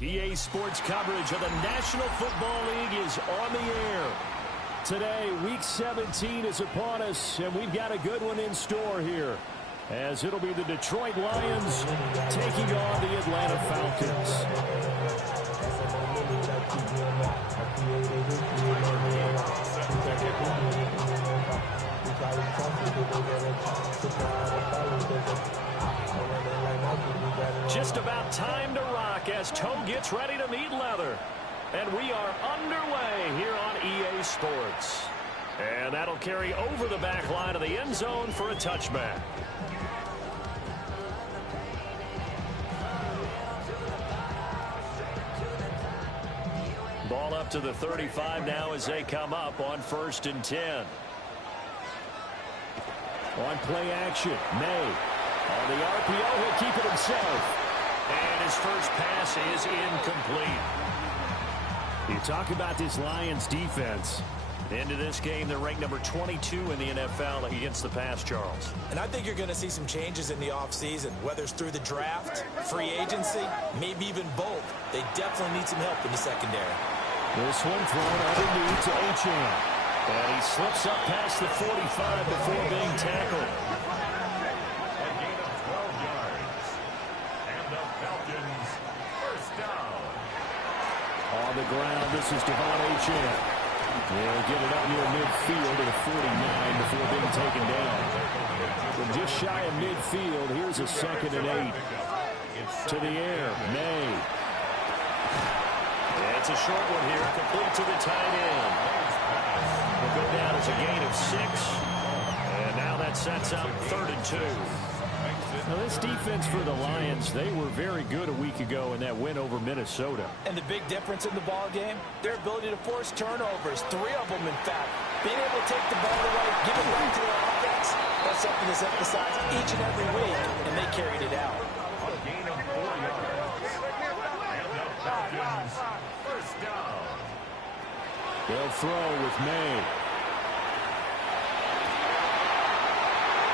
EA Sports coverage of the National Football League is on the air. Today, Week 17 is upon us, and we've got a good one in store here, as it'll be the Detroit Lions taking on the Atlanta Falcons. Just about time to rock as Toe gets ready to meet leather. And we are underway here on EA Sports. And that'll carry over the back line of the end zone for a touchback. Ball up to the 35 now as they come up on 1st and 10. On play action, May. On the RPO, he'll keep it himself. And his first pass is incomplete. You talk about this Lions defense. Into this game, they're ranked number 22 in the NFL against the pass, Charles. And I think you're going to see some changes in the offseason, whether it's through the draft, free agency, maybe even both. They definitely need some help in the secondary. This one thrown underneath to Achane. And he slips up past the 45 before being tackled. A gain of 12 yards. And the Falcons first down. On the ground, this is Achane. He'll get it up near midfield to the 49 before being taken down. From just shy of midfield, here's a 2nd and 8. To the air, May. It's a short one here, complete to the tight end. Will go down as a gain of 6. And now that sets up 3rd and 2. Now this defense for the Lions, they were very good a week ago in that win over Minnesota. And the big difference in the ball game, their ability to force turnovers, 3 of them in fact. Being able to take the ball away, give it back to their offense, that's something that's emphasized each and every week, and they carried it out. A gain of 4 yards. And the Falcons first down. They'll throw with May.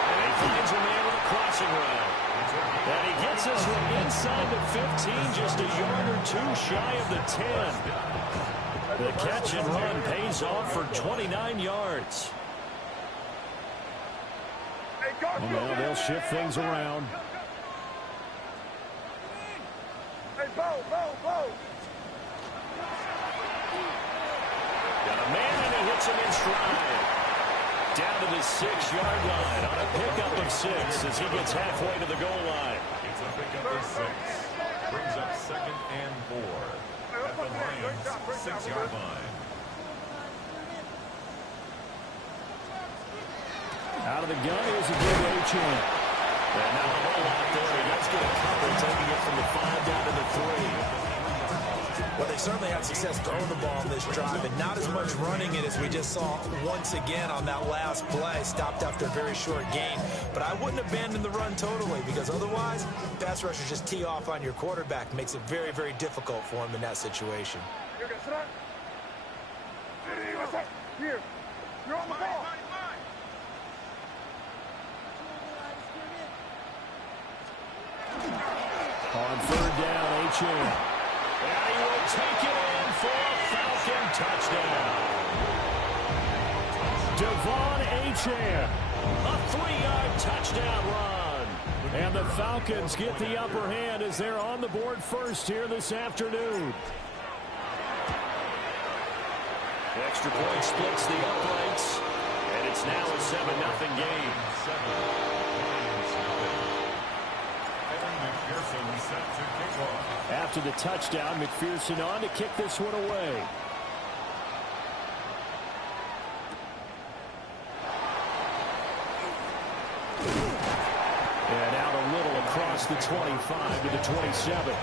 And he finds a man with a crossing route. And he gets us from inside the 15, just a yard or 2 shy of the 10. The catch and run pays off for 29 yards. And now they'll shift things around. Got a man and he hits him in stride. Down to the 6-yard line on a pickup of 6 as he gets halfway to the goal line. It's a pickup of 6. Brings up 2nd and 4. At the Lions' 6-yard line. Out of the gun, here's a good Achane. And now a whole lot there. He does get a couple, taking it from the 5 down to the 3. Well, they certainly had success throwing the ball on this drive, and not as much running it as we just saw once again on that last play. Stopped after a very short gain. But I wouldn't abandon the run totally, because otherwise, pass rushers just tee off on your quarterback. Makes it very, very difficult for him in that situation. Here, you're on the ball. On 3rd down, Achane. And he will take it in for a Falcon touchdown. Achane. A 3-yard touchdown run. And the Falcons get the upper hand as they're on the board first here this afternoon. The extra point splits the uprights. And it's now a 7-0 game. After the touchdown, McPherson on to kick this one away. And out a little across the 25 to the 27.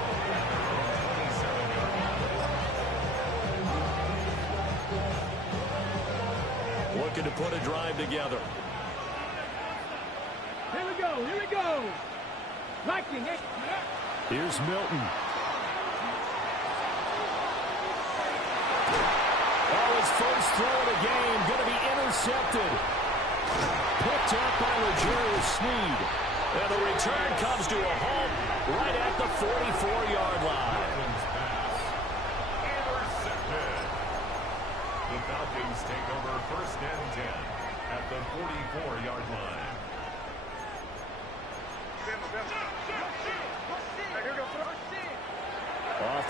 Looking to put a drive together. Here we go, here we go. Liking it. Here's Milton. Oh, his first throw of the game going to be intercepted. Picked up by L'Jarius Sneed. And the return comes to a halt right at the 44-yard line.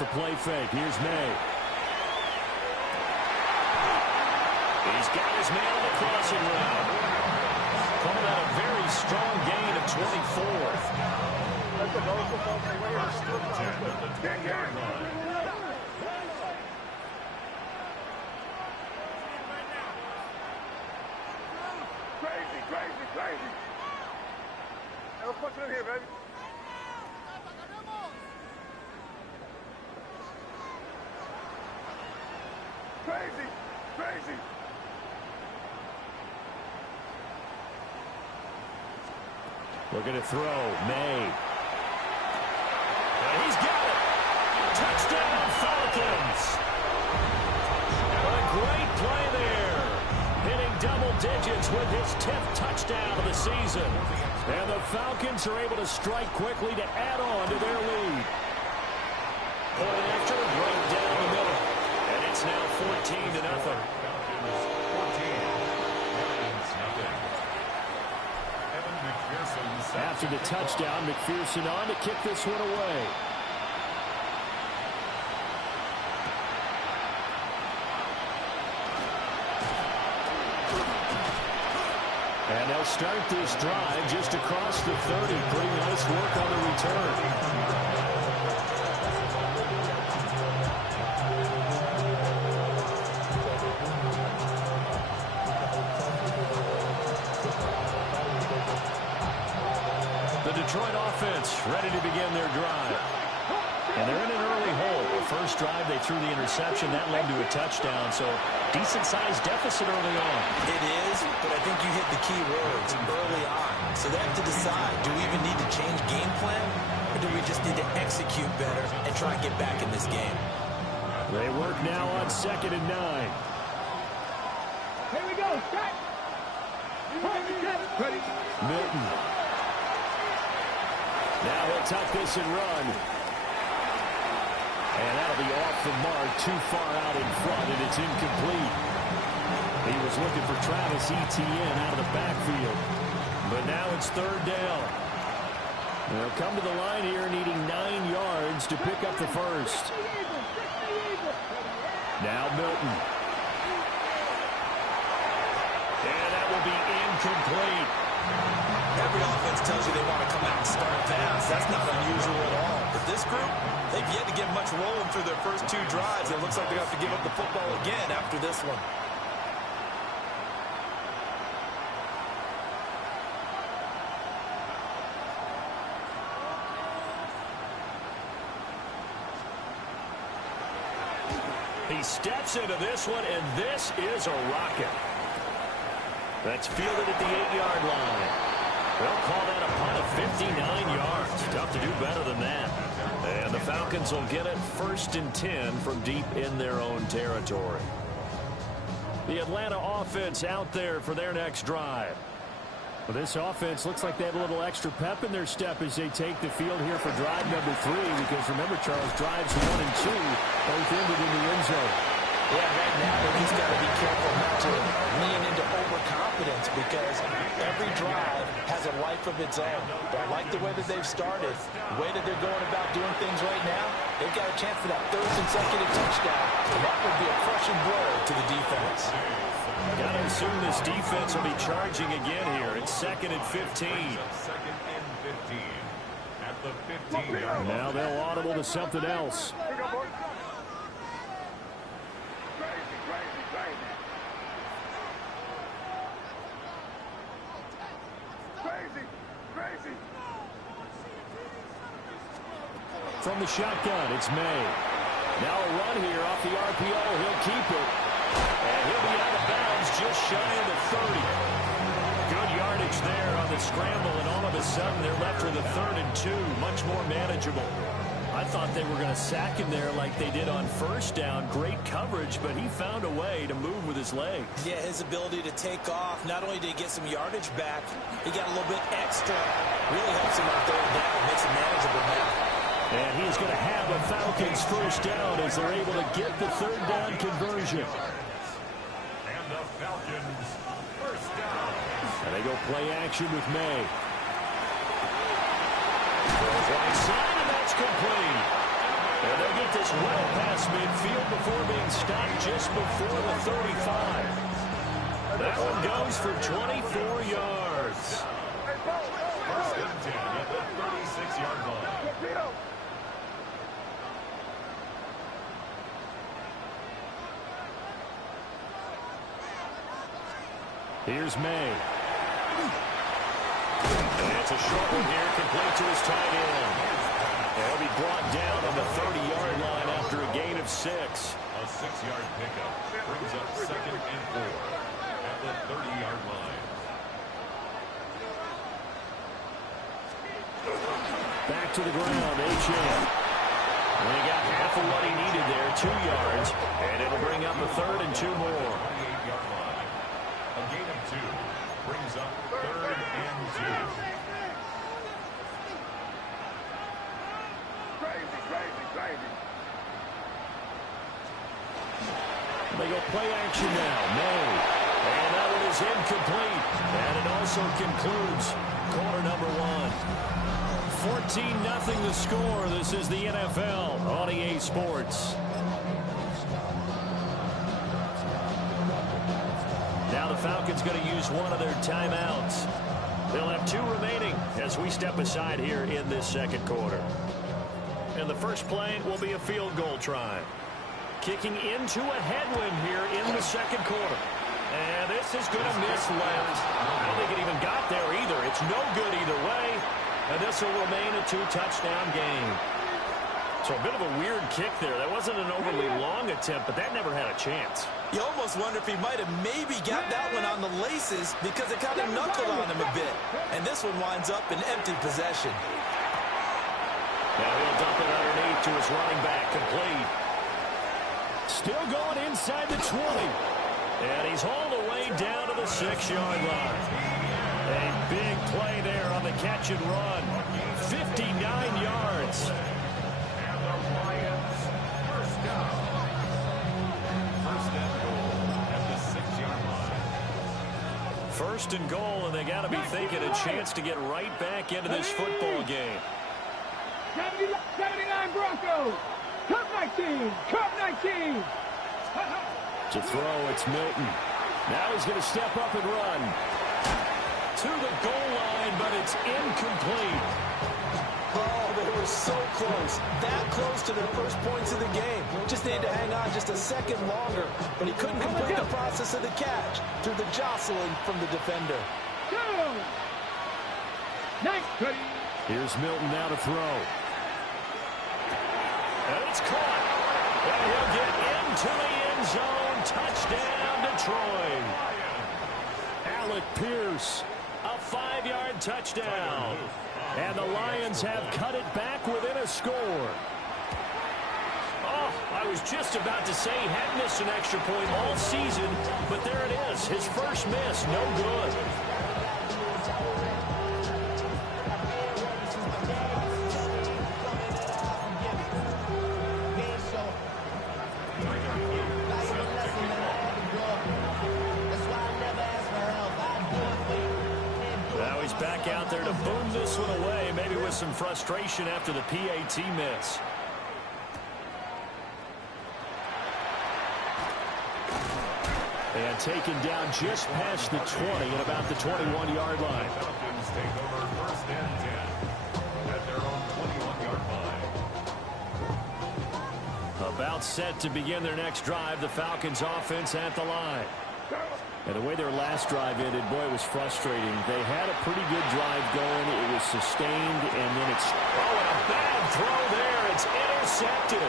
the play fake. Here's May. He's got his man on the crossing route. Calling out a very strong gain of 24. First and 10 at the 10-yard line. Crazy. Let's push it in here, baby. Crazy. Looking to throw. May. And he's got it. Touchdown, Falcons. What a great play there. Hitting double digits with his 10th touchdown of the season. And the Falcons are able to strike quickly to add on to their lead. Point after, right down the middle. And it's now 14-0. Falcons 14. Lions nothing. Evan McPherson. After the touchdown, McPherson on to kick this one away. And they'll start this drive just across the 30. Pretty nice work on the return. The Detroit offense ready to begin their drive. And they're in an early hole. The first drive, they threw the interception. That led to a touchdown. So decent-sized deficit early on. It is, but I think you hit the key words early on. So they have to decide, do we even need to change game plan? Or do we just need to execute better and try and get back in this game? They work now on 2nd and 9. Here we go. Set. Ready. Milton. Now he'll tuck this and run. And that'll be off the mark, too far out in front, and it's incomplete. He was looking for Travis Etienne out of the backfield. But now it's 3rd down. They'll come to the line here needing 9 yards to pick up the first. Now Milton. And that will be incomplete. Every offense tells you they want to come out and start fast. That's not unusual at all. But this group, they've yet to get much rolling through their first 2 drives. It looks like they're going to have to give up the football again after this one. He steps into this one, and this is a rocket. That's fielded at the 8-yard line. They'll call that a punt of 59 yards. Tough to do better than that. And the Falcons will get it 1st and 10 from deep in their own territory. The Atlanta offense out there for their next drive. Well, this offense looks like they have a little extra pep in their step as they take the field here for drive number 3. Because remember, Charles, drives 1 and 2 both ended in the end zone. Yeah, right now they just got to be careful not to lean into overconfidence because every drive has a life of its own. But I like the way that they've started, the way that they're going about doing things right now. They've got a chance for that 3rd consecutive touchdown. And that would be a crushing blow to the defense. Got to assume this defense will be charging again here. It's 2nd and 15. 2nd and 15 at the 15-yard line. Now they'll audible to something else. Here we go, boys. Crazy. From the shotgun, it's May. Now a run here off the RPO. He'll keep it. And he'll be out of bounds just shy of the 30. Good yardage there on the scramble, and all of a sudden they're left with a 3rd and 2. Much more manageable. I thought they were going to sack him there like they did on 1st down. Great coverage, but he found a way to move with his legs. Yeah, his ability to take off, not only did he get some yardage back, he got a little bit extra. Really helps him on 3rd down, makes it manageable now. And he's going to have a Falcons 1st down as they're able to get the 3rd down conversion. And the Falcons 1st down. And they go play action with May. Throws right side, and that's complete. And they'll get to this well past midfield before being stopped just before the 35. That one goes for 24 yards. First and 10 at the 36-yard line. Here's May. And it's a short one here, complete to his tight end. He'll be brought down on the 30-yard line after a gain of 6. A 6-yard pickup brings up 2nd and 4 at the 30-yard line. Back to the ground, H.M. And he got half of what he needed there, 2 yards. And it'll bring up a 3rd and 2 more. 28-yard line. A gain of 2 brings up 3rd and 2. They go play action now. May. And that one is incomplete. And it also concludes quarter number 1. 14-0 the score. This is the NFL on EA Sports. Now the Falcons going to use one of their timeouts. They'll have 2 remaining as we step aside here in this second quarter. And the first play will be a field goal try. Kicking into a headwind here in the second quarter. And this is going to miss left. I don't think it even got there either. It's no good either way. And this will remain a 2-touchdown game. So a bit of a weird kick there. That wasn't an overly long attempt, but that never had a chance. You almost wonder if he might have maybe got that one on the laces because it kind of knuckled on him a bit. And this one winds up in empty possession. Now he'll dump it underneath to his running back, complete. Still going inside the 20. And he's all the way down to the 6-yard line. A big play there on the catch and run. 59 yards. And the Lions first down. First and goal at the 6-yard line. First and goal, and they got to be thinking a chance to get right back into this football game. 79 Broncos. Cup 19. Cup 19. To throw, it's Milton. Now he's going to step up and run. To the goal line, but it's incomplete. Oh, they were so close. That close to their first points of the game. Just needed to hang on just a second longer, but he couldn't complete the process of the catch through the jostling from the defender. Go. Nice. Here's Milton now to throw. And it's caught. And he'll get into the end zone. Touchdown, Detroit. Alec Pierce, a 5-yard touchdown. And the Lions have cut it back within a score. Oh, I was just about to say he hadn't missed an extra point all season, but there it is. His first miss, no good. Back out there to boom this one away, maybe with some frustration after the PAT miss. And taken down just past the 20 at about the 21-yard line. Falcons take over first and 10 at their own 21-yard line. About set to begin their next drive, the Falcons offense at the line. And the way their last drive ended, boy, it was frustrating. They had a pretty good drive going. It was sustained, and then it's... Oh, and a bad throw there. It's intercepted.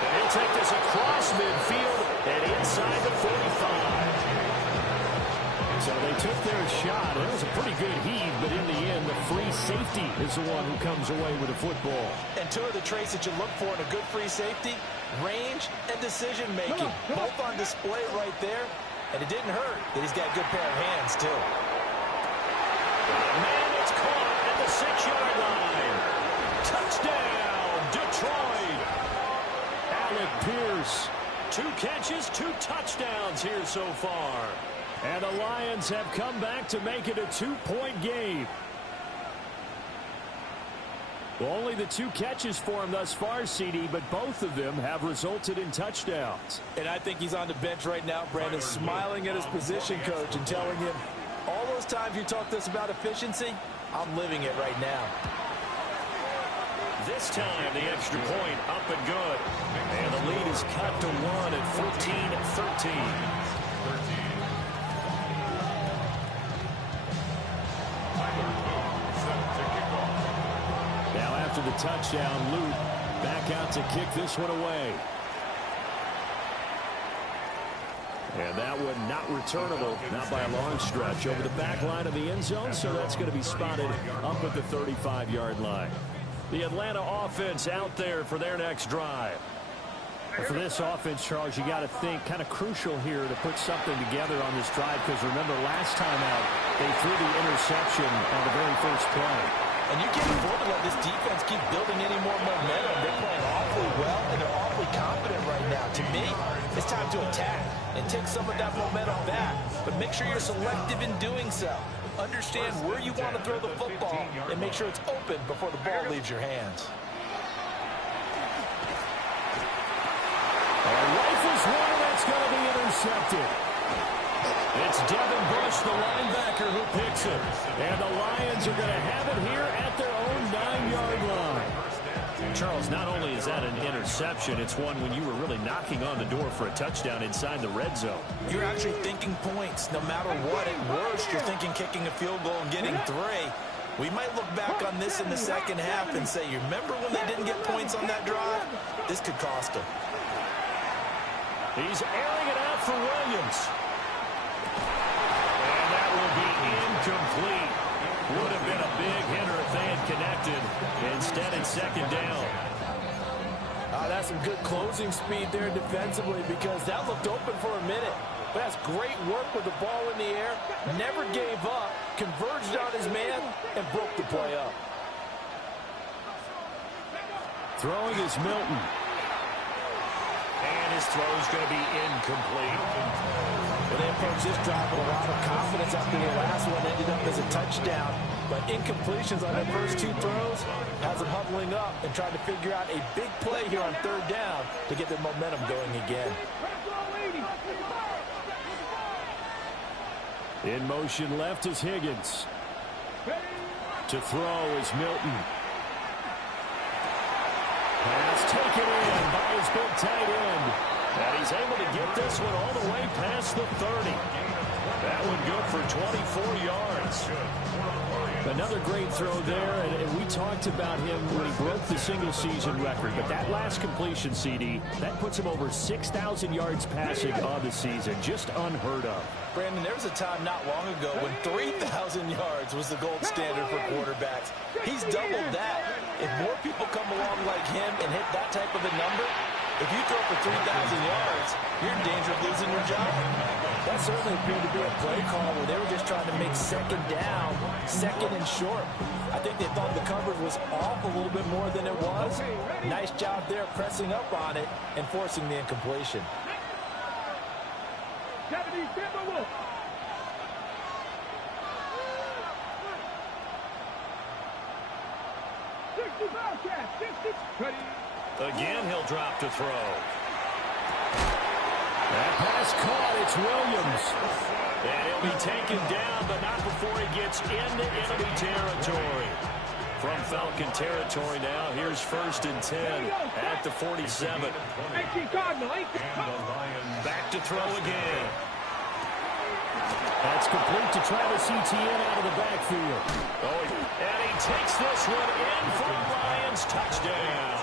And he'll take this across midfield and inside the 45. So they took their shot. It was a pretty good heave, but in the end, the free safety is the one who comes away with the football. And 2 of the traits that you look for in a good free safety, range and decision-making, both on display right there. And it didn't hurt that he's got a good pair of hands, too. Man, it's caught at the 6-yard line. Touchdown, Detroit. Alec Pierce, 2 catches, 2 touchdowns here so far. And the Lions have come back to make it a 2-point game. Well, only the 2 catches for him thus far, CD, but both of them have resulted in touchdowns. And I think he's on the bench right now, Brandon, smiling at his position coach and telling him, all those times you talked to us about efficiency, I'm living it right now. This time, the extra point up and good. And the lead is cut to 1 at 14-13. After the touchdown, Luke back out to kick this one away. And that one not returnable, not by a long stretch, over the back line of the end zone, so that's going to be spotted up at the 35-yard line. The Atlanta offense out there for their next drive. And for this offense, Charles, you got to think kind of crucial here to put something together on this drive, because remember last time out, they threw the interception on the very first play. And you can't afford to let this defense keep building any more momentum. They're playing awfully well, and they're awfully confident right now. To me, it's time to attack and take some of that momentum back. But make sure you're selective in doing so. Understand where you want to throw the football and make sure it's open before the ball leaves your hands. Rifles one, that's going to be intercepted. It's Devin Bush, the linebacker, who picks it. And the Lions are going to have it here at their own 9-yard line. Charles, not only is that an interception, it's one when you were really knocking on the door for a touchdown inside the red zone. You're actually thinking points. No matter what, at worst, you're thinking kicking a field goal and getting 3. We might look back on this in the second half and say, you remember when they didn't get points on that drive? This could cost them. He's airing it out for Williams. And that will be incomplete. Would have been a big hitter if they had connected. Instead, it's second down. That's some good closing speed there defensively, because that looked open for a minute. But that's great work with the ball in the air. Never gave up, converged on his man, and broke the play up. Throwing is Milton. And his throw is going to be incomplete. Well, they approached this drive with a lot of confidence after the last one ended up as a touchdown. But incompletions on their first 2 throws has them huddling up and trying to figure out a big play here on 3rd down to get their momentum going again. In motion left is Higgins. To throw is Milton. Pass taken in by his big tight end. And he's able to get this one all the way past the 30. That one good for 24 yards. Another great throw there, and we talked about him when he broke the single-season record. But that last completion, CD, that puts him over 6,000 yards passing on the season. Just unheard of. Brandon, there was a time not long ago when 3,000 yards was the gold standard for quarterbacks. He's doubled that. If more people come along like him and hit that type of a number, if you throw for 3,000 yards, you're in danger of losing your job. That certainly appeared to be a play call where they were just trying to make second down, second and short. I think they thought the coverage was off a little bit more than it was. Nice job there pressing up on it and forcing the incompletion. 60 Bobcats, 60. Again, he'll drop to throw. That pass caught. It's Williams. And he'll be taken down, but not before he gets into enemy territory. From Falcon territory now, here's 1st and 10 at the 47. Back to throw again. That's complete to Travis Etienne out of the backfield. And he takes this one in for a Lions touchdown.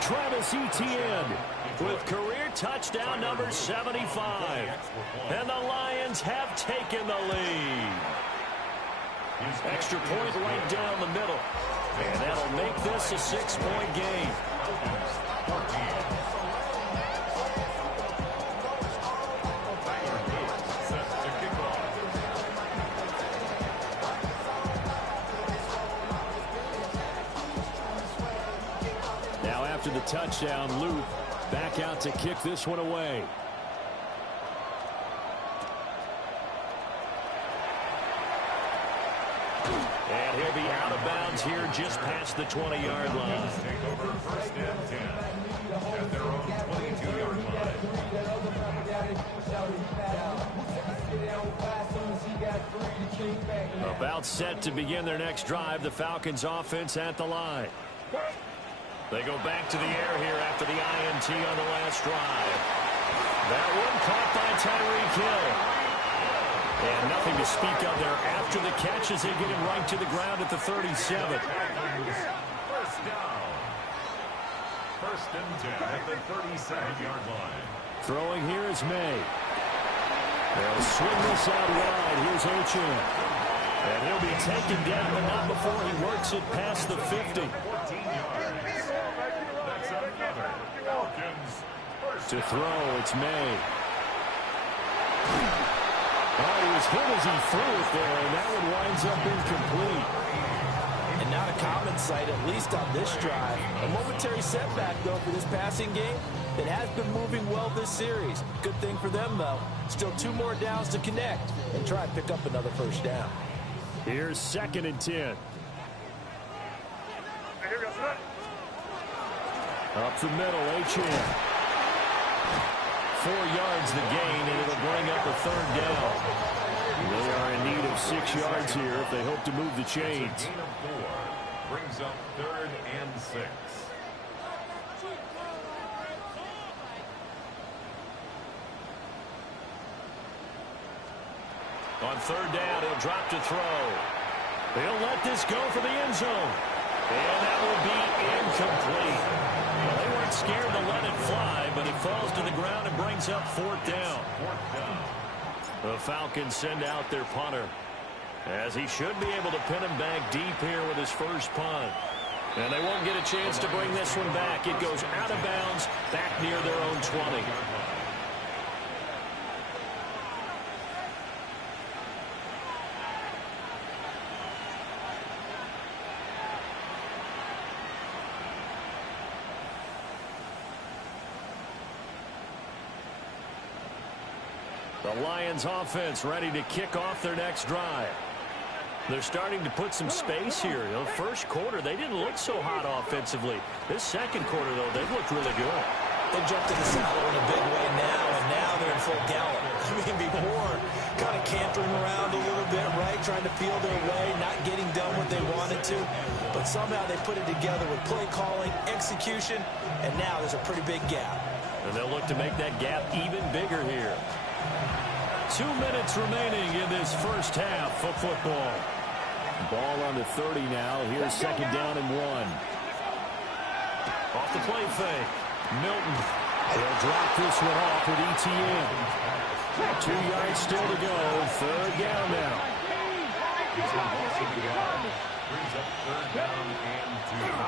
Travis Etienne with career touchdown number 75. And the Lions have taken the lead. Extra point right down the middle. And that'll make this a 6-point game. Now after the touchdown, Luke back out to kick this one away. And he'll be out of bounds Lions here just past the 20-yard line. Take over first and 10 at their own 22-yard line. About set to begin their next drive, the Falcons offense at the line. They go back to the air here after the INT on the last drive. That one caught by Tyreek Hill. And nothing to speak of there after the catch as they get him right to the ground at the 37. First down. First and 10 at the 37-yard line. Throwing here is May. They'll swing this out wide. Here's Ochin. And he'll be taken down, but not before he works it past the 50. 14 yards. That's another Falcons first. To throw, it's May. Oh, he was hit as he threw it there, and that one winds up incomplete. And not a common sight, at least on this drive. A momentary setback, though, for this passing game. It has been moving well this series. Good thing for them, though. Still 2 more downs to connect and try and pick up another first down. Here's 2nd and 10. Hey, here we go, son. Up the middle, Ochin. 4 yards the gain, and it'll bring up a 3rd down. They are in need of 6 yards here if they hope to move the chains. Gain of 4 brings up 3rd and 6. On 3rd down, he'll drop to throw. He'll let this go for the end zone. And that will be incomplete. Well, they weren't scared to let it fly, but it falls to the ground and brings up 4th down. The Falcons send out their punter, as he should be able to pin him back deep here with his first punt. And they won't get a chance to bring this one back. It goes out of bounds, back near their own 20. The Lions offense ready to kick off their next drive. They're starting to put some space here. The first quarter, they didn't look so hot offensively. This second quarter, though, they've looked really good. They jumped in the saddle in a big way now, and now they're in full gallop. I mean, before, kind of cantering around a little bit, right, trying to feel their way, not getting done what they wanted to. But somehow they put it together with play calling, execution, and now there's a pretty big gap. And they'll look to make that gap even bigger here. 2 minutes remaining in this first half of football. Ball on the 30 now. Here's 2nd down and 1. Off the play fake. Milton. They'll drop this one off with ETN. 2 yards still to go. 3rd down now.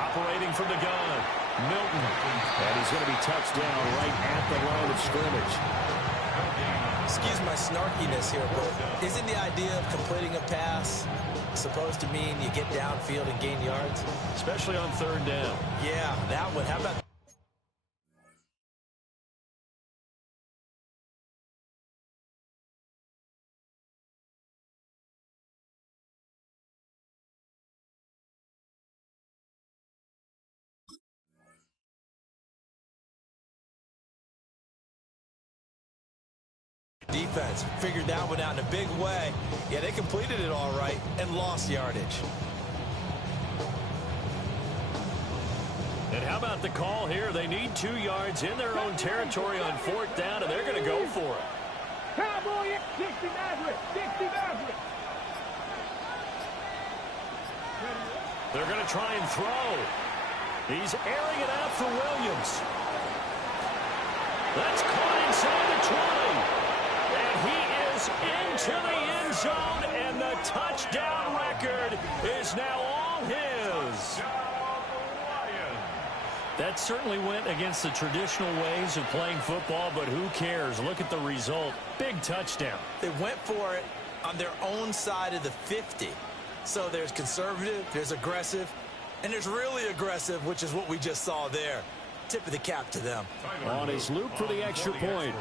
Operating from the gun. Milton. And he's going to be touched down right at the line of scrimmage. Excuse my snarkiness here, but isn't the idea of completing a pass supposed to mean you get downfield and gain yards? Especially on 3rd down. Yeah, that one. How about... defense figured that one out in a big way. Yeah, they completed it all right and lost yardage. And how about the call here? They need 2 yards in their own territory on 4th down, and they're going to go for it. Cowboy 60 Maverick, 60 Maverick. They're going to try and throw. He's airing it out for Williams. That's caught inside the 20. And he is into the end zone, and the touchdown record is now all his. That certainly went against the traditional ways of playing football, but who cares? Look at the result. Big touchdown. They went for it on their own side of the 50. So there's conservative, there's aggressive, and there's really aggressive, which is what we just saw there. Tip of the cap to them. On his loop for the extra point.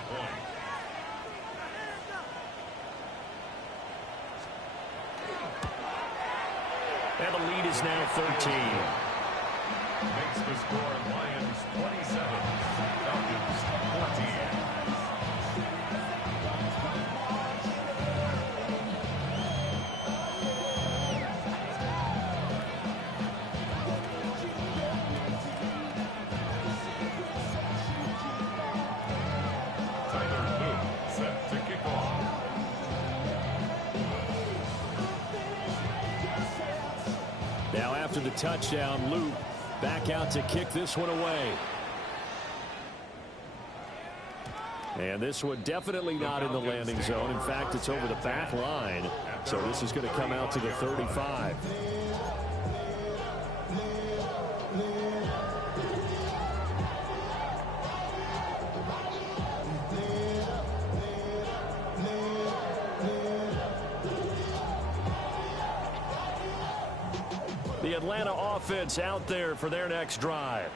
And the lead is now 13. Makes the score Lions 27, Falcons 14. Now after the touchdown, Luke back out to kick this one away. And this one definitely not in the landing zone. In fact, it's over the back line. So this is going to come out to the 35. The Atlanta offense out there for their next drive.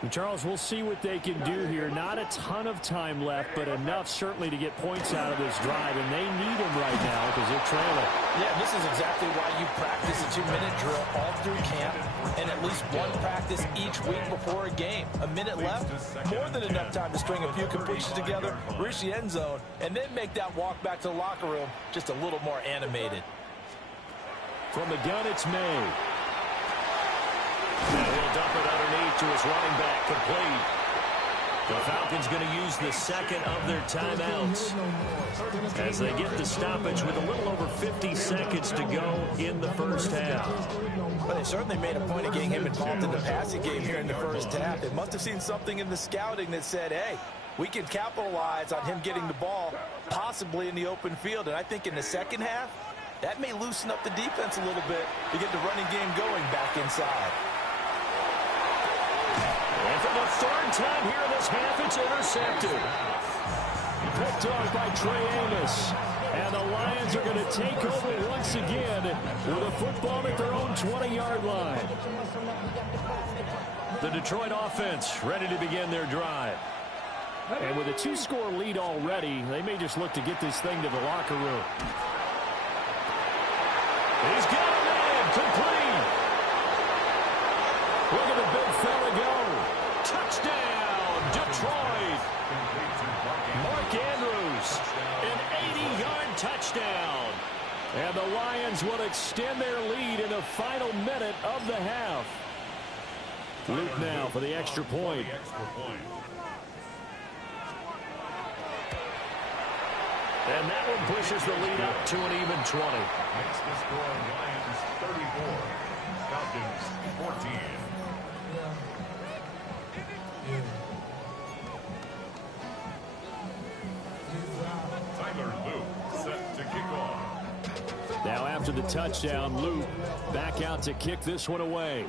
And Charles, we'll see what they can do here. Not a ton of time left, but enough certainly to get points out of this drive. And they need them right now because they're trailing. Yeah, this is exactly why you practice a 2-minute drill all through camp and at least one practice each week before a game. A minute left, more than enough time to string a few completions together, reach the end zone, and then make that walk back to the locker room just a little more animated. From the gun, it's May. And he'll dump it underneath to his running back, complete. The Falcons going to use the second of their timeouts as they get the stoppage with a little over 50 seconds to go in the first half. But they certainly made a point of getting him involved in the passing game here in the first half. They must have seen something in the scouting that said, hey, we can capitalize on him getting the ball possibly in the open field. And I think in the second half, that may loosen up the defense a little bit to get the running game going back inside. And for the third time here in this half, it's intercepted. Picked off by Trey Amos. And the Lions are going to take over once again with a football at their own 20-yard line. The Detroit offense ready to begin their drive. And with a 2-score lead already, they may just look to get this thing to the locker room. He's got a man complete. Look at the big fella go. Touchdown, Detroit. Mark Andrews, an 80-yard touchdown. And the Lions will extend their lead in the final minute of the half. Luke now for the extra point. And that one pushes the lead up to an even 20. Makes the score Lions 34, Falcons 14. Tyler Luke set to kick off. Now after the touchdown, Luke back out to kick this one away.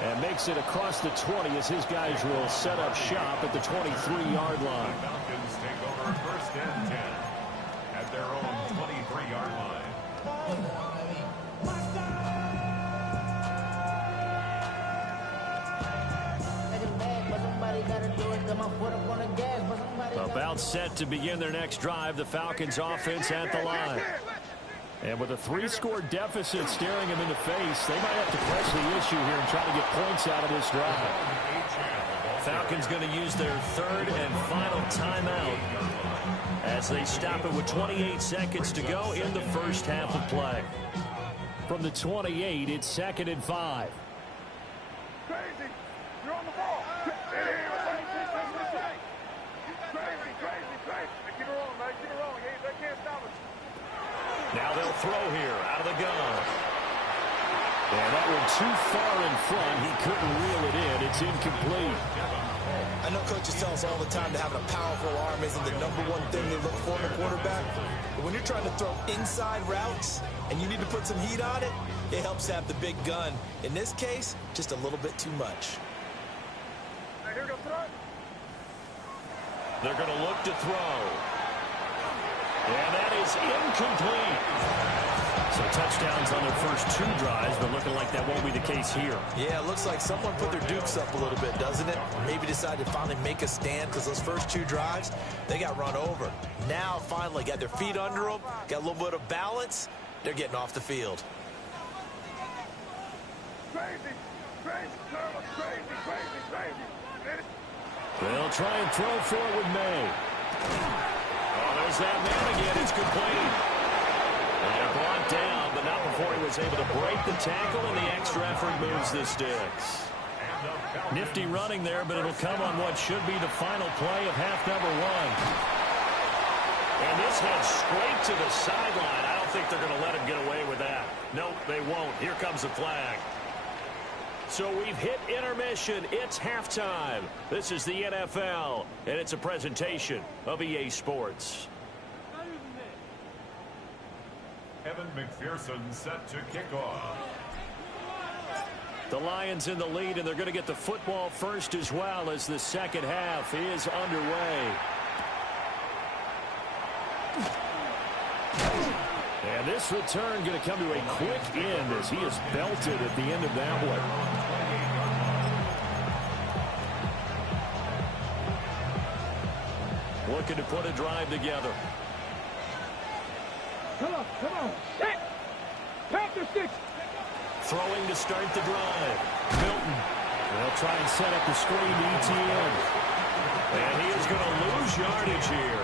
And makes it across the 20 as his guys will set up shop at the 23-yard line. The Falcons take over first and 10 at their own 23-yard line. About set to begin their next drive, the Falcons offense at the line. And with a 3-score deficit staring them in the face, they might have to press the issue here and try to get points out of this drive. Falcons going to use their third and final timeout as they stop it with 28 seconds to go in the first half of play. From the 28, it's 2nd and 5. Crazy. You're on the ball. Crazy. Keep it rolling, man. Keep it rolling. They can't stop us. Now they'll throw here out of the gun. And that one too far in front. He couldn't reel it in. It's incomplete. I know coaches tell us all the time that having a powerful arm isn't the #1 thing they look for in a quarterback. But when you're trying to throw inside routes and you need to put some heat on it, it helps to have the big gun. In this case, just a little bit too much. Hey, here we go, throw. They're going to look to throw. And that is incomplete. So touchdowns on their first 2 drives, but looking like that won't be the case here. Yeah, it looks like someone put their dukes up a little bit, doesn't it? Maybe decided to finally make a stand because those first 2 drives, they got run over. Now, finally, got their feet under them, got a little bit of balance. They're getting off the field. Crazy, crazy, crazy, crazy, crazy. They'll try and throw for it with May. Oh, there's that man again. It's complete. And brought down, but not before he was able to break the tackle, and the extra effort moves the sticks. Nifty running there, but it'll come on what should be the final play of half number 1. And this heads straight to the sideline. I don't think they're going to let him get away with that. Nope, they won't. Here comes the flag. So we've hit intermission. It's halftime. This is the NFL, and it's a presentation of EA Sports. Evan McPherson set to kick off. The Lions in the lead, and they're going to get the football first as well as the second half is underway. And this return going to come to a quick end as he is belted at the end of that one. Looking to put a drive together. Come on. Set. Panther 6. Throwing to start the drive. Milton. They'll try and set up the screen to ETN. And he is going to lose yardage here.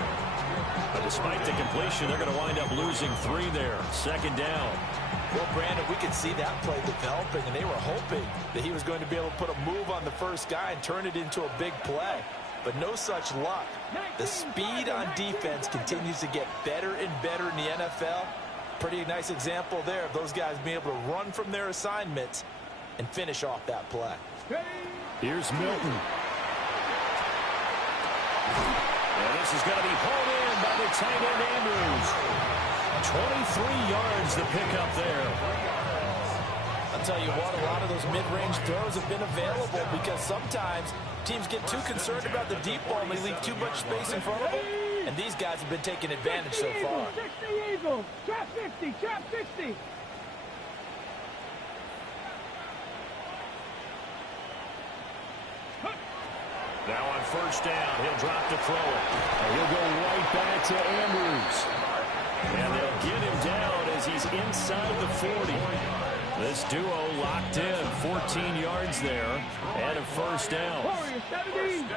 But despite the completion, they're going to wind up losing 3 there. Second down. Well, Brandon, we could see that play developing, and they were hoping that he was going to be able to put a move on the first guy and turn it into a big play. But no such luck. The speed on defense continues to get better and better in the NFL. Pretty nice example there of those guys being able to run from their assignments and finish off that play. Here's Milton. And this is going to be hauled in by the tight end Andrews. 23 yards to pick up there. I'll tell you what, a lot of those mid-range throws have been available because sometimes teams get too concerned about the deep ball and they leave too much space in front of them. And these guys have been taking advantage so far. 60 Eagles. Trap 50. Trap 60. Now on first down, he'll drop to throw it. And he'll go right back to Andrews. And they'll get him down as he's inside the 40. This duo locked in, 14 yards there, and a first down. Warriors 70.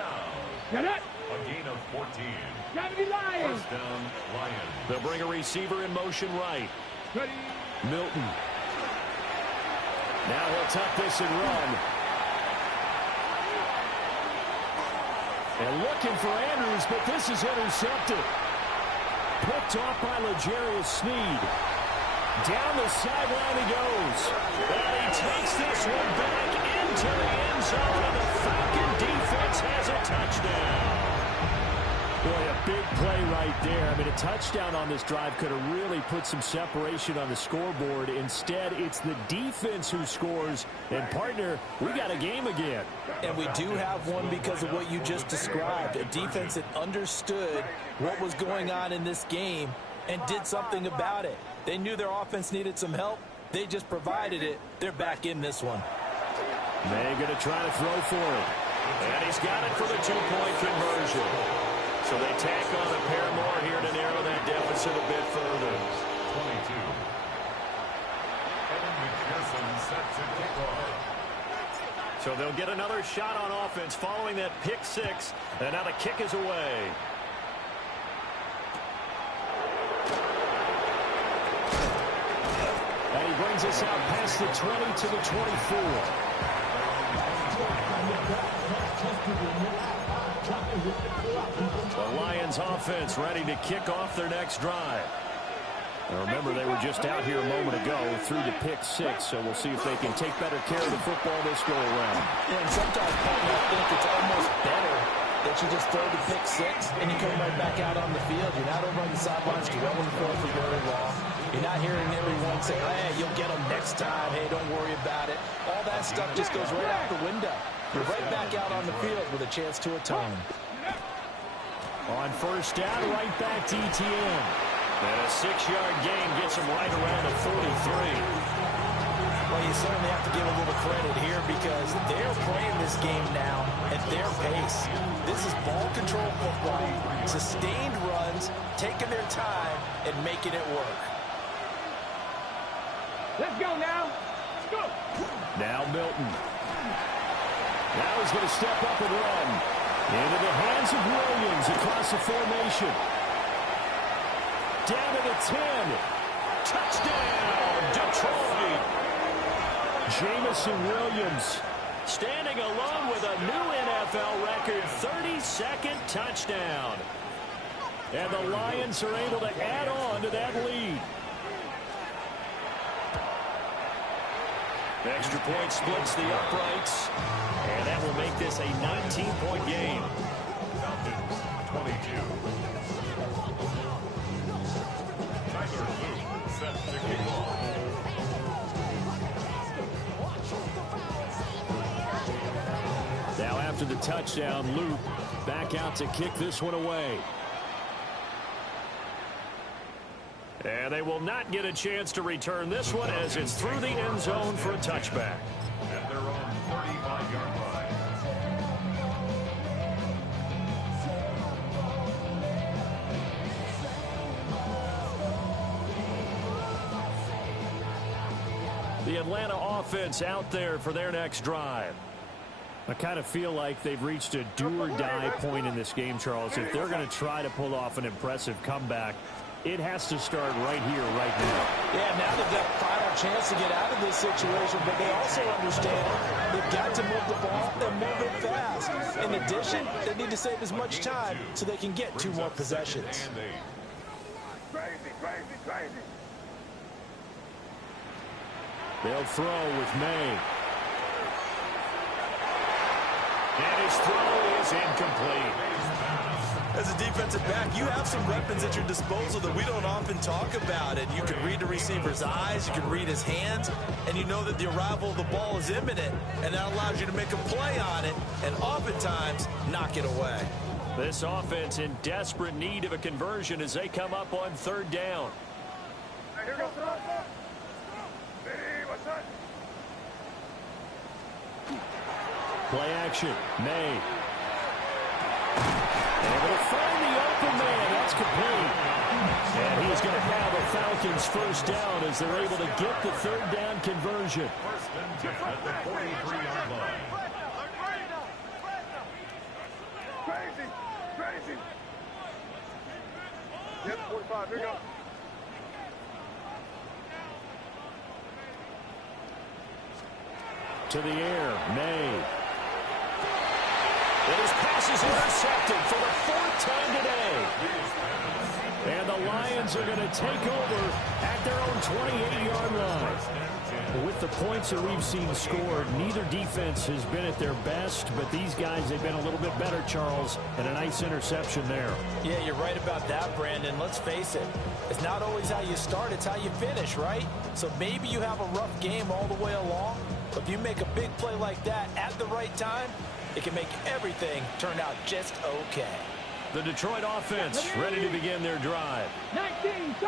Got it. A gain of 14. 70 Lions. First down, Lions. They'll bring a receiver in motion right. Ready. Milton. Now he'll tuck this and run. And looking for Andrews, but this is intercepted. Picked off by L'Jarius Sneed. Down the sideline he goes. And he takes this one back into the end zone, and the Falcon defense has a touchdown. Boy, a big play right there. I mean, a touchdown on this drive could have really put some separation on the scoreboard. Instead, it's the defense who scores. And, partner, we got a game again. And we do have one because of what you just described. A defense that understood what was going on in this game and did something about it. They knew their offense needed some help. They just provided it. They're back in this one. May going to try to throw for it. And he's got it for the two-point conversion. So they tack on a pair more here to narrow that deficit a bit further. 22. Evan McPherson set to kick off. So they'll get another shot on offense following that pick six. And now the kick is away. And he brings us out past the 20 to the 24. The Lions offense ready to kick off their next drive. Now remember, they were just out here a moment ago through the pick six, so we'll see if they can take better care of the football this go around. Yeah, and sometimes, partner, I think it's almost better that you just throw the pick six and you come right back out on the field. You're not over on the sidelines dwelling the field for very long. You're not hearing everyone say, hey, you'll get them next time. Hey, don't worry about it. All that stuff just goes right out the window. You're right back out on the field with a chance to atone. On first down, right back to ETN. And a 6-yard gain gets him right around the 43. Well, you certainly have to give a little credit here because they're playing this game now at their pace. This is ball control football, sustained runs, taking their time, and making it work. Let's go now. Let's go. Now Milton. Now he's going to step up and run. Into the hands of Williams across the formation. Down to the 10. Touchdown, Detroit. Jamison Williams standing alone with a new NFL record 32nd touchdown. And the Lions are able to add on to that lead. Extra point splits the uprights. And that will make this a 19-point game. Falcons 22. Tyler Luke set to kick off. Now after the touchdown, Luke back out to kick this one away. And they will not get a chance to return this one as it's through the end zone for a touchback. At their own 35-yard line. The Atlanta offense out there for their next drive. I kind of feel like they've reached a do-or-die point in this game, Charles. If they're going to try to pull off an impressive comeback, it has to start right here, right now. Yeah, now they've got a final chance to get out of this situation, but they also understand they've got to move the ball and move it fast. In addition, they need to save as much time so they can get 2 more possessions. Crazy, crazy, crazy. They'll throw with May. And his throw is incomplete. As a defensive back, you have some weapons at your disposal that we don't often talk about. And you can read the receiver's eyes, you can read his hands, and you know that the arrival of the ball is imminent. And that allows you to make a play on it and oftentimes knock it away. This offense in desperate need of a conversion as they come up on 3rd down. Hey, here goes the Hey, what's that? Play action. May. Able to find the open man. That's complete. And he's going to have a Falcons first down as they're able to get the 3rd down conversion. First and 10 at the 43-yard line. Crazy, crazy. Yep, 45, here you go. To the air. May. And his pass is intercepted for the 4th time today. And the Lions are going to take over at their own 28-yard line. With the points that we've seen scored, neither defense has been at their best, but these guys, they've been a little bit better, Charles, and a nice interception there. Yeah, you're right about that, Brandon. Let's face it. It's not always how you start, it's how you finish, right? So maybe you have a rough game all the way along, but if you make a big play like that at the right time, it can make everything turn out just okay. The Detroit offense ready to begin their drive.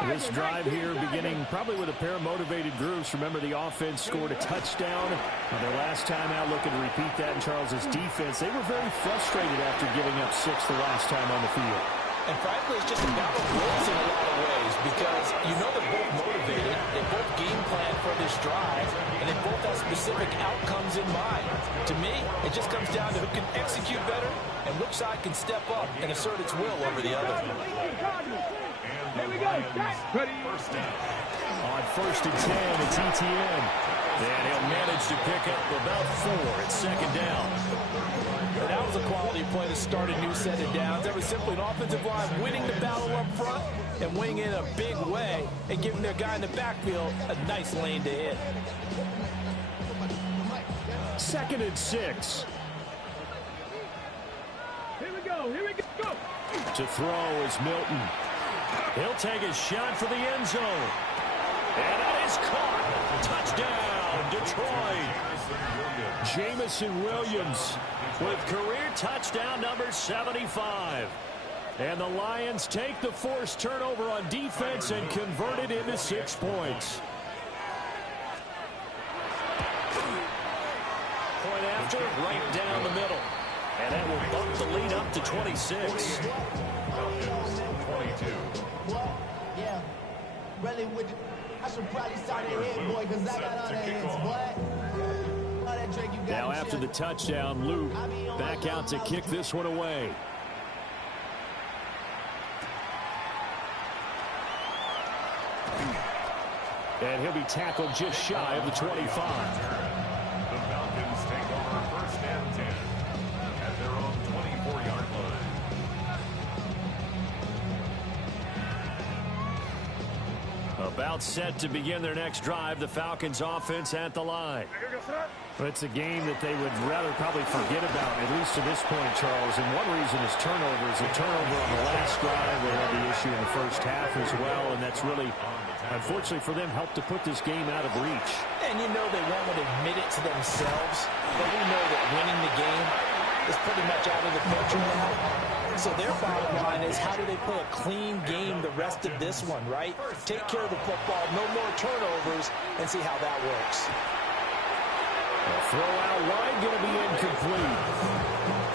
This drive here beginning probably with a pair of motivated groups. Remember, the offense scored a touchdown on their last time out. Looking to repeat that in Charles's defense. They were very frustrated after giving up 6 the last time on the field. And frankly, it's just a battle of wills in a lot of ways because you know they're both motivated, they both game plan for this drive, and they both have specific outcomes in mind. To me, it just comes down to who can execute better and which side can step up and assert its will over the other. Here we go. Ready. First down. On 1st and 10, it's ETN. And he'll manage to pick up about 4 at 2nd down. And that was a quality play to start a new set of downs. That was simply an offensive line winning the battle up front and winning in a big way and giving their guy in the backfield a nice lane to hit. 2nd and 6. Here we go. Here we go. To throw is Milton. He'll take a shot for the end zone. And that is caught. Touchdown, Detroit. Jamison Williams with career touchdown number 75. And the Lions take the forced turnover on defense and convert it into 6 points. Point after, right down the middle. And that will bump the lead up to 26. 22. Yeah. Really with I should probably start it here, boy, because I got all the hands, boy. All that drink you got. Now after the touchdown, Luke back out to kick this one away. And he'll be tackled just shy of the 25. The Falcons take over 1st and 10 at their own 24-yard line. About set to begin their next drive, the Falcons offense at the line. It's a game that they would rather probably forget about, at least to this point, Charles. And one reason is turnovers. A turnover on the last drive. They had the issue in the first half as well, and that's really, unfortunately for them, helped to put this game out of reach. And you know they won't admit it to themselves, but we know that winning the game is pretty much out of the picture now. So their bottom line is, how do they play a clean game the rest of this one, right? Take care of the football, no more turnovers, and see how that works. A throw out wide, going to be incomplete.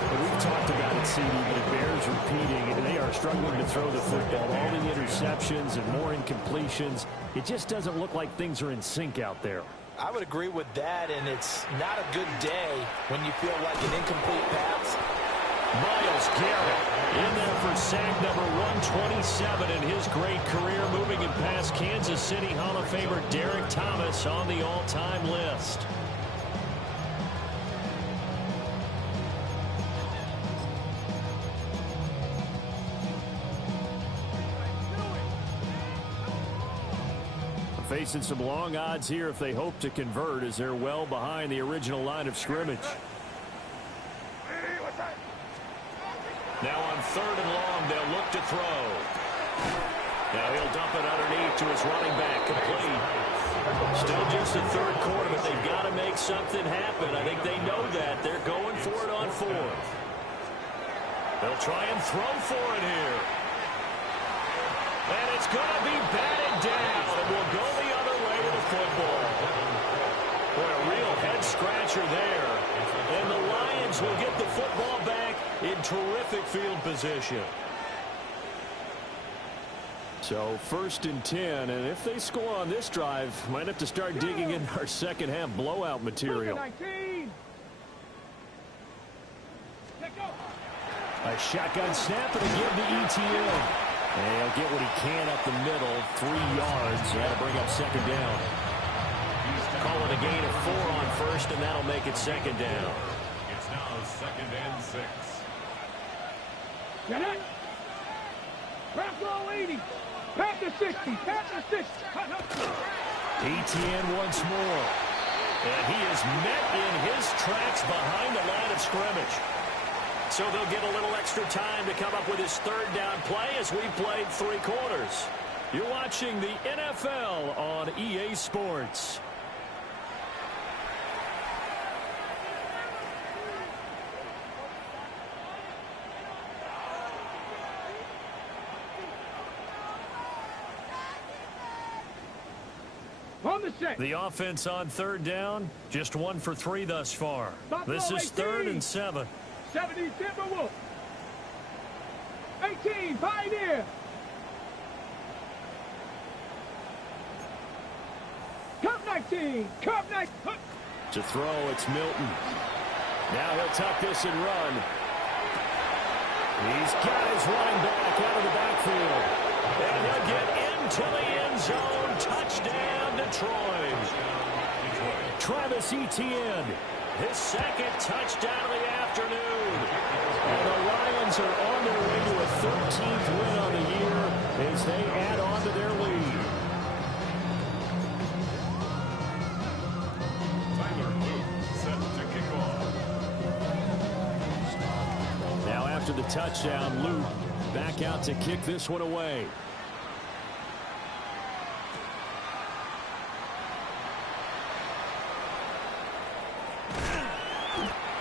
But we've talked about it, CD, but it bears repeating. And they are struggling to throw the football. All the interceptions and more incompletions. It just doesn't look like things are in sync out there. I would agree with that, and it's not a good day when you feel like an incomplete pass. Myles Garrett in there for sack number 127 in his great career, moving it past Kansas City Hall of Famer Derek Thomas on the all-time list. Facing some long odds here if they hope to convert, as they're well behind the original line of scrimmage. Now on 3rd and long, they'll look to throw. Now he'll dump it underneath to his running back, complete. Still just the 3rd quarter, but they've got to make something happen. I think they know that. They're going for it on 4th. They'll try and throw for it here. And it's going to be batted down, and we'll go the other way with the football. Boy, a real head-scratcher there. And the Lions will get the football back in terrific field position. So 1st and 10, and if they score on this drive, might have to start digging in our second half blowout material. A shotgun snap and again to ETN. And he'll get what he can up the middle, 3 yards. That'll bring up 2nd down. Call it a gain of 4 on 1st, and that'll make it 2nd down. It's now 2nd and 6. Get it. Pass all 80. Pass to 60. Pass to 60. ETN once more. And he is met in his tracks behind the line of scrimmage. So they'll get a little extra time to come up with his 3rd down play as we played 3 quarters. You're watching the NFL on EA Sports. The offense on 3rd down, just 1 for 3 thus far. This is 3rd and 7. 70 Timberwolves. 18 Pioneer. Cup 19. Cup 19. To throw, it's Milton. Now he'll tuck this and run. He's got his running back out of the backfield. And he'll get into the end zone. Touchdown, Detroit. Travis Etienne, his 2nd touchdown of the afternoon. And the Lions are on their way to a 13th win on the year as they add on to their lead. Tyler Luke set to kick off. Now after the touchdown, Luke back out to kick this one away.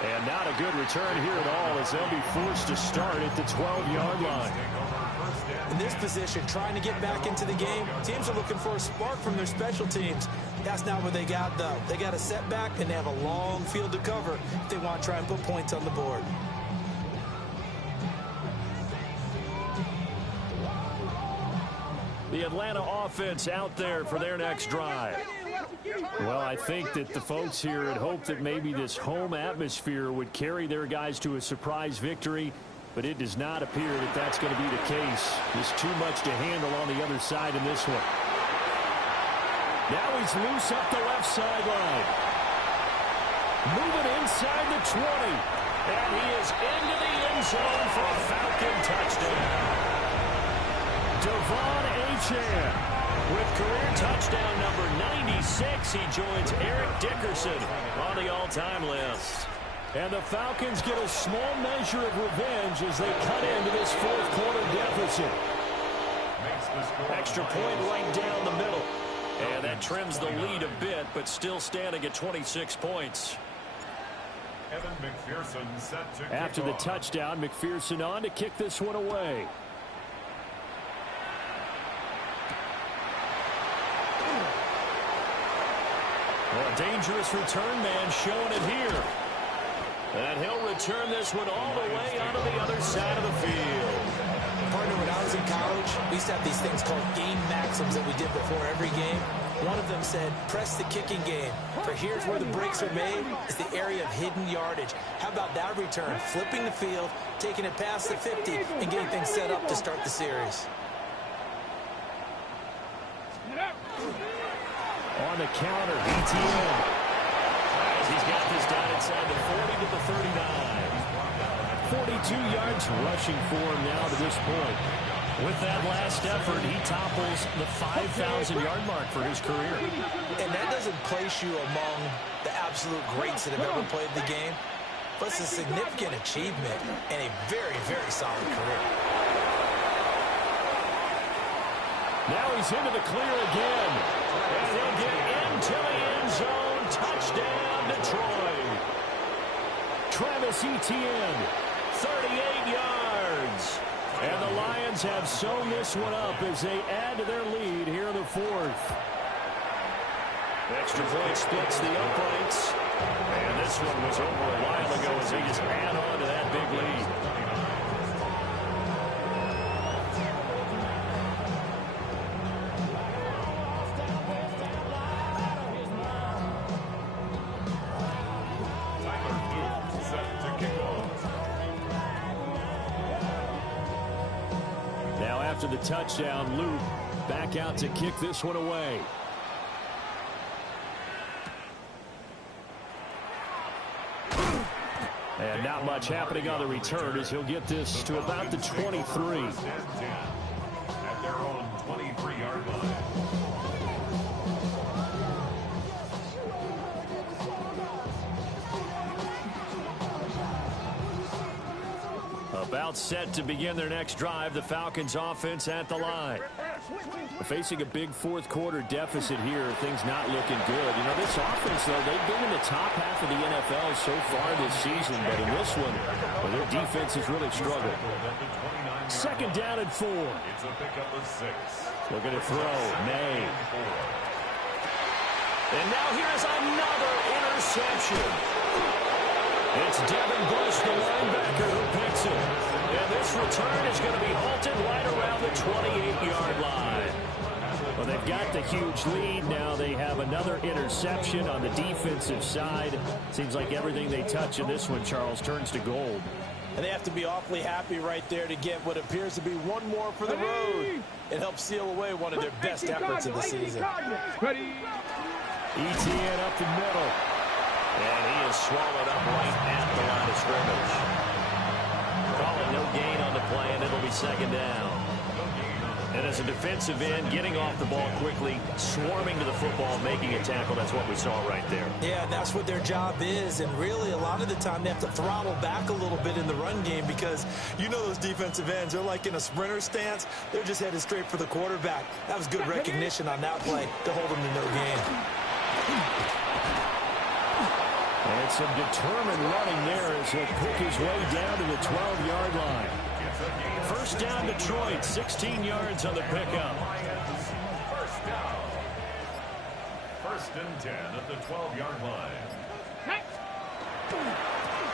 And not a good return here at all as they'll be forced to start at the 12-yard line. In this position, trying to get back into the game, teams are looking for a spark from their special teams. That's not what they got, though. They got a setback, and they have a long field to cover if they want to try and put points on the board. The Atlanta offense out there for their next drive. Well, I think that the folks here had hoped that maybe this home atmosphere would carry their guys to a surprise victory, but it does not appear that that's going to be the case. There's too much to handle on the other side in this one. Now he's loose up the left sideline. Moving inside the 20. And he is into the end zone for a Falcon touchdown. Devon Achane. With career touchdown number 96, he joins Eric Dickerson on the all-time list. And the Falcons get a small measure of revenge as they cut into this fourth quarter deficit. Extra point right down the middle. And that trims the lead a bit, but still standing at 26 points. Evan McPherson set to After the touchdown, McPherson on to kick this one away. Well, a dangerous return man showing it here. And he'll return this one all the way onto the other side of the field. Partner, when I was in college, we used to have these things called game maxims that we did before every game. One of them said, press the kicking game. For here's where the breaks are made, is the area of hidden yardage. How about that return? Flipping the field, taking it past the 50, and getting things set up to start the series. On the counter, ETN. He's got this down inside the 40 to the 39. 42 yards rushing for him now to this point. With that last effort, he topples the 5,000-yard mark for his career. And that doesn't place you among the absolute greats that have ever played the game, but it's a significant achievement and a very, very solid career. Now he's into the clear again. And he'll get into the end zone. Touchdown, Detroit. Travis Etienne, 38 yards. And the Lions have sewn this one up as they add to their lead here in the fourth. Extra point splits the uprights. And this one was over a while ago as they just add on to that big lead. After the touchdown, Luke back out to kick this one away. And not much happening on the return as he'll get this to about the 23. At their own 23-yard line. About set to begin their next drive, the Falcons offense at the line. Facing a big fourth quarter deficit here, things not looking good. You know, this offense, though, they've been in the top half of the NFL so far this season, but in this one, well, their defense has really struggled. Second down and 4. It's a pickup of 6. Looking to throw, May. And now here's another interception. It's Devin Bush, the linebacker, who picks it. And this return is going to be halted right around the 28-yard line. Well, they've got the huge lead. Now they have another interception on the defensive side. Seems like everything they touch in this one, Charles, turns to gold. And they have to be awfully happy right there to get what appears to be one more for the road. It helps seal away one of their best efforts of the season. Etienne up the middle. And he is swallowed up right at the line of scrimmage. Call it no gain on the play, and it'll be second down. And as a defensive end, getting off the ball quickly, swarming to the football, making a tackle, that's what we saw right there. Yeah, that's what their job is, and really a lot of the time they have to throttle back a little bit in the run game because you know those defensive ends, they're like in a sprinter stance. They're just headed straight for the quarterback. That was good recognition on that play to hold them to no gain. And some determined running there as he'll pick his way down to the 12-yard line. First down, Detroit, 16 yards on the pickup. First down. First and 10 at the 12-yard line.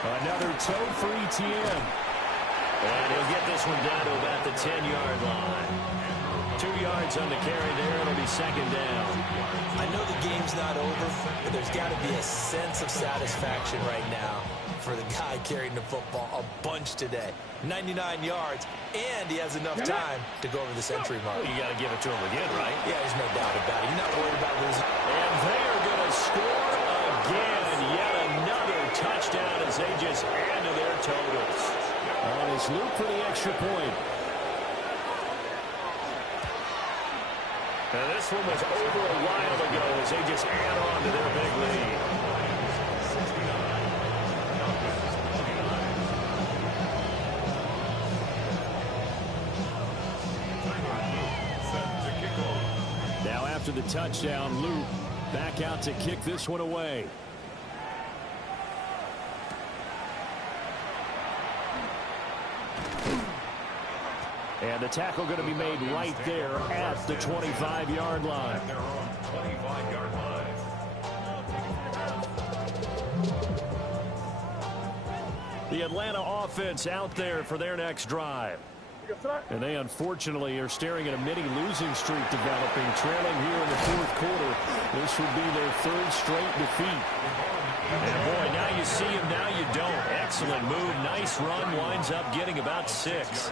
Another toe for ETN. And he'll get this one down to about the 10-yard line. 2 yards on the carry there. It'll be second down. I know the game's not over, but there's got to be a sense of satisfaction right now for the guy carrying the football a bunch today. 99 yards, and he has enough time to go over the century mark. Well, you got to give it to him again, right? Yeah, there's no doubt about it. You're not worried about losing. And they are going to score again. Yet another touchdown as they just add to their totals. On his loop for the extra point. Now this one was over a while ago as they just add on to their big lead. Now after the touchdown, Luke back out to kick this one away. And the tackle going to be made right there at the 25-yard line. Their own 25-yard line. The Atlanta offense out there for their next drive. And they unfortunately are staring at a mini losing streak developing, trailing here in the fourth quarter. This would be their third straight defeat. And boy, now you see him, now you don't. Excellent move, nice run, winds up getting about 6.